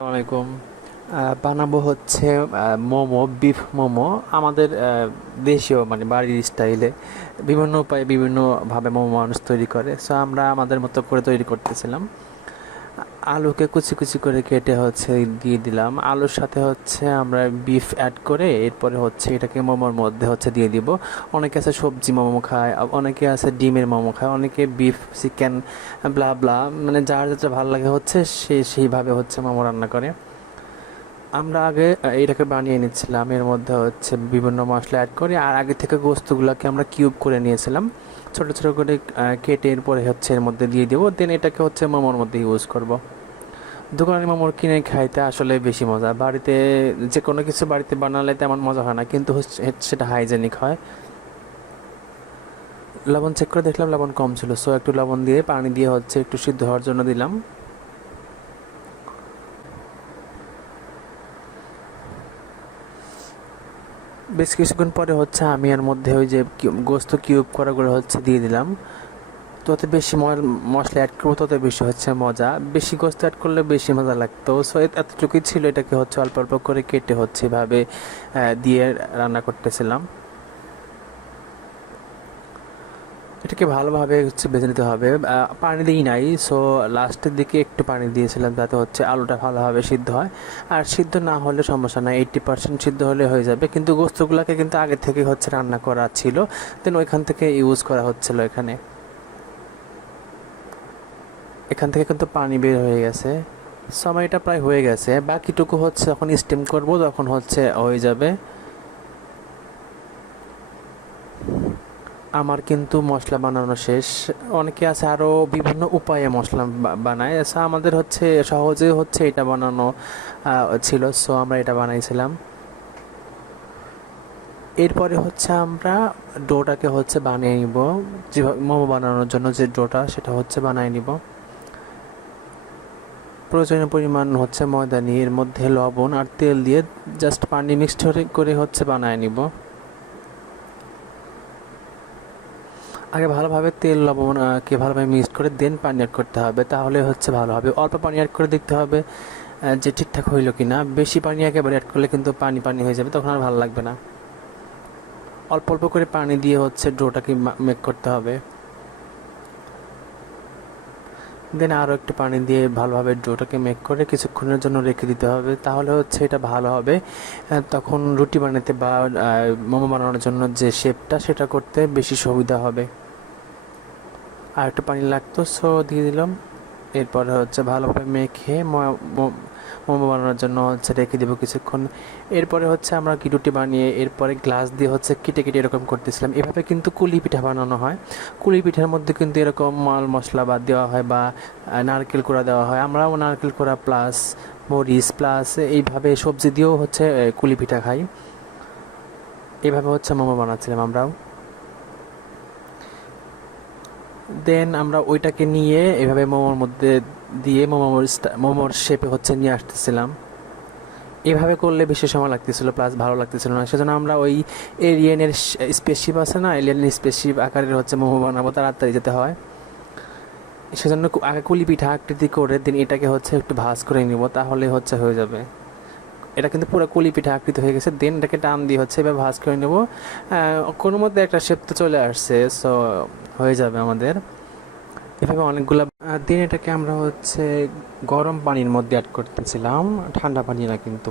আসসালামাইকুম আহ, বানাবো হচ্ছে মোমো বিফ মোমো। আমাদের দেশীয় মানে বাড়ির স্টাইলে বিভিন্ন উপায়ে বিভিন্নভাবে মোমো মানুষ তৈরি করে। সো আমরা আমাদের মতো করে তৈরি করতেছিলাম। আলুকে কুচি কুচি করে কেটে হচ্ছে দিয়ে দিলাম। আলুর সাথে হচ্ছে আমরা বিফ অ্যাড করে এরপরে হচ্ছে এটাকে মোমোর মধ্যে হচ্ছে দিয়ে দিব। অনেকে আছে সবজি মোমো খায় অনেকে আছে ডিমের মোমো খায়, অনেকে বিফ চিকেন ব্লা ব্লা মানে যার যেটা ভালো লাগে হচ্ছে সে সেইভাবে হচ্ছে মোমো রান্না করে। আমরা আগে এটাকে বানিয়ে নিচ্ছিলাম। এর মধ্যে হচ্ছে বিভিন্ন মশলা অ্যাড করে আর আগে থেকে গোস্তগুলোকে আমরা কিউব করে নিয়েছিলাম। ছোটো ছোটো করে কেটে এরপরে হচ্ছে এর মধ্যে দিয়ে দেবো। দেন এটাকে হচ্ছে মোমোর মধ্যে ইউজ করব। দোকানে মোমোর কিনে খাইতে আসলে বেশি মজা। বাড়িতে যে কোনো কিছু বাড়িতে বানালে তেমন মজা হয় না, কিন্তু সেটা হাইজেনিক হয়। লবণ চেক করে দেখলাম লবণ কম ছিল সো একটু লবণ দিয়ে পানি দিয়ে হচ্ছে একটু সিদ্ধ হওয়ার জন্য দিলাম। বেশ কিছুক্ষণ পরে হচ্ছে আমি এর মধ্যে ওই যে গোস্ত কিউব করাগুলো হচ্ছে দিয়ে দিলাম। তত বেশি মশলা অ্যাড করব, তত বেশি হচ্ছে মজা। বেশি গোস্ত অ্যাড করলে বেশি মজা লাগতো। সো এতটুকুই ছিল এটাকে হচ্ছে অল্প অল্প করে কেটে হচ্ছে এভাবে দিয়ে রান্না করতেছিলাম। এটাকে ভালোভাবে হচ্ছে ভেজে নিতে হবে। পানি দিই নাই। সো লাস্টের দিকে একটু পানি দিয়েছিলাম যাতে হচ্ছে আলুটা ভালোভাবে সিদ্ধ হয়। আর সিদ্ধ না হলে সমস্যা নাই। এইট্টি পার্সেন্ট সিদ্ধ হলে হয়ে যাবে। কিন্তু গোস্তগুলোকে কিন্তু আগে থেকে হচ্ছে রান্না করা ছিল। দেন ওইখান থেকে ইউজ করা হচ্ছিল এখানে। এখান থেকে কিন্তু পানি বের হয়ে গেছে। সময়টা প্রায় হয়ে গেছে। বাকিটুকু হচ্ছে যখন স্টিম করব, তখন হচ্ছে হয়ে যাবে। আমার কিন্তু মশলা বানানো শেষ। অনেকে আছে আরও বিভিন্ন উপায়ে মশলা বানায়। সো আমাদের হচ্ছে সহজে হচ্ছে এটা বানানো ছিল। সো আমরা এটা বানাইছিলাম। এরপরে হচ্ছে আমরা ডোটাকে হচ্ছে বানিয়ে নিব। যেভাবে মোমো বানানোর জন্য যে ডোটা, সেটা হচ্ছে বানিয়ে নিব। প্রয়োজনীয় পরিমাণ হচ্ছে ময়দা নিয়ে এর মধ্যে লবণ আর তেল দিয়ে জাস্ট পানি মিক্সড করে হচ্ছে বানায় নিব। আগে ভালোভাবে তেল লবণ আহ, কে ভালোভাবে মিক্সড করে দেন পানি অ্যাড করতে হবে তাহলে হচ্ছে ভালো হবে। অল্প পানি অ্যাড করে দেখতে হবে যে ঠিকঠাক হইল কি না বেশি পানি একেবারে অ্যাড করলে কিন্তু পানি পানি হয়ে যাবে তখন আর ভালো লাগবে না। অল্প অল্প করে পানি দিয়ে হচ্ছে ডোটাকে মেক করতে হবে। দেন আরও একটু পানি দিয়ে ভালোভাবে ডোটাকে মেক করে কিছুক্ষণের জন্য রেখে দিতে হবে। তাহলে হচ্ছে এটা ভালো হবে। তখন রুটি বানাতে বা মোমো বানানোর জন্য যে শেপটা সেটা করতে বেশি সুবিধা হবে। আর একটু পানি লাগতো সো দিয়ে দিলাম। এরপরে হচ্ছে ভালোভাবে মেখে মোমো বানানোর জন্য হচ্ছে রেখে দেবো কিছুক্ষণ। এরপরে হচ্ছে আমরা কি রুটি বানিয়ে এরপরে গ্লাস দিয়ে হচ্ছে কেটে কেটে এরকম করতেছিলাম। এভাবে কিন্তু কুলি পিঠা বানানো হয়। কুলি পিঠার মধ্যে কিন্তু এরকম মাল মশলা বাদ দেওয়া হয় বা নারকেল কোড়া দেওয়া হয়। আমরাও নারকেল কোড়া প্লাস মরিচ প্লাস এইভাবে সবজি দিয়েও হচ্ছে কুলি পিঠা খাই। এভাবে হচ্ছে মোমো বানাচ্ছিলাম আমরাও। দেন আমরা ওইটাকে নিয়ে এভাবে মোমোর মধ্যে দিয়ে মোমোর মোমোর শেপে হচ্ছে নিয়ে আসতেছিলাম। এভাবে করলে বেশি সময় লাগতেছিল প্লাস ভালো লাগতেছিল না। সেজন্য আমরা ওই এলিয়েনের স্পেসশিপ আছে না এলিয়েনের স্পেসশিপ আকারের হচ্ছে মোমো বানাবো, তাড়াতাড়ি যেতে হয়। সেজন্য আগে কুলি পিঠা আকৃতি করে দিন এটাকে হচ্ছে একটু ভাজ করে নিব, তাহলে হচ্ছে হয়ে যাবে। এটা কিন্তু পুরো কুলি পিঠা আকৃতি হয়ে গেছে। দেন এটাকে টান দিয়ে হচ্ছে এবার ভাজ করে নেব। কোনো মধ্যে একটা শেপ তো চলে আসছে সো হয়ে যাবে আমাদের। এভাবে অনেকগুলো দিন এটাকে আমরা হচ্ছে গরম পানির মধ্যে অ্যাড করতেছিলাম। ঠান্ডা পানি না কিন্তু।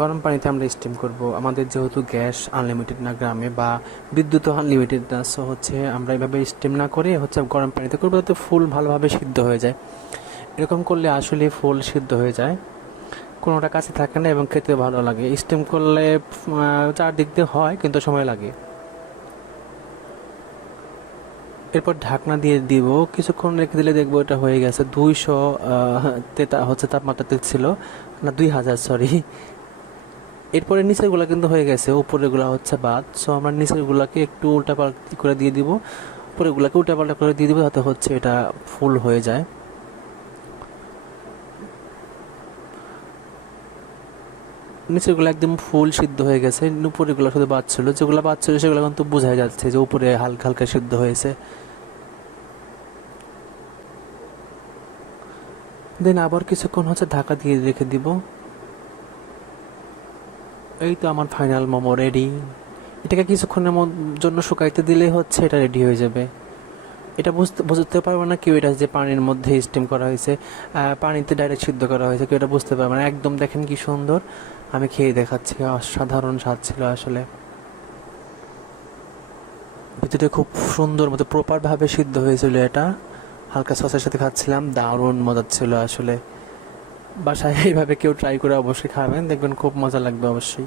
গরম পানিতে আমরা স্টিম করব। আমাদের যেহেতু গ্যাস আনলিমিটেড না গ্রামে বা বিদ্যুৎ আনলিমিটেড না সো হচ্ছে আমরা এভাবে স্টিম না করে হচ্ছে গরম পানিতে করব, যাতে ফুল ভালোভাবে সিদ্ধ হয়ে যায়। এরকম করলে আসলে ফুল সিদ্ধ হয়ে যায়। কোনোটা কাছে থাকে না এবং খেতে ভালো লাগে। স্টিম করলে চারদিক দিয়ে হয়, কিন্তু সময় লাগে। এরপর ঢাকনা দিয়ে দিব। কিছুক্ষণ রেখে দিলে দেখব এটা হয়ে গেছে দুইশো তেতা, হচ্ছে তাপমাত্রাতে ছিল। না, দুই হাজার সরি এরপরে নিচেরগুলো কিন্তু হয়ে গেছে। উপরেগুলো হচ্ছে বাদ। সো আমরা নিচেরগুলোকে একটু উল্টাপাল্টি করে দিয়ে দিব। উপরেগুলোকে উল্টাপাল্টা করে দিয়ে দিব, যাতে হচ্ছে এটা ফুল হয়ে যায়। নিচেরগুলো একদম ফুল সিদ্ধ হয়ে গেছে, উপরেগুলো শুধু বাদ ছিল, যেগুলো বাদ ছিল সেগুলো কিন্তু বোঝাই যাচ্ছে যে উপরে হালকা হালকা সিদ্ধ হয়েছে। দেন আবার কিছুক্ষণ হচ্ছে ঢাকা দিয়ে রেখে দিব। এই তো আমার ফাইনাল মোমো রেডি এটাকে কিছুক্ষণের জন্য শুকাইতে দিলেই হচ্ছে, এটা রেডি হয়ে যাবে। এটা বুঝতে বুঝতে পারবে না কেউ এটা যে পানির মধ্যে স্টিম করা হয়েছে পানিতে ডাইরেক্ট সিদ্ধ করা হয়েছে, কেউ এটা বুঝতে পারবে না। একদম দেখেন কি সুন্দর। আমি খেয়ে দেখাচ্ছি, অসাধারণ স্বাদ ছিল আসলে। ভিতরে খুব সুন্দর মতো প্রপারভাবে সিদ্ধ হয়েছিল এটা। হালকা সসের সাথে খাচ্ছিলাম, দারুণ মজা ছিল আসলে। বাসায় এইভাবে কেউ ট্রাই করে অবশ্যই খাবেন, দেখবেন খুব মজা লাগবে অবশ্যই।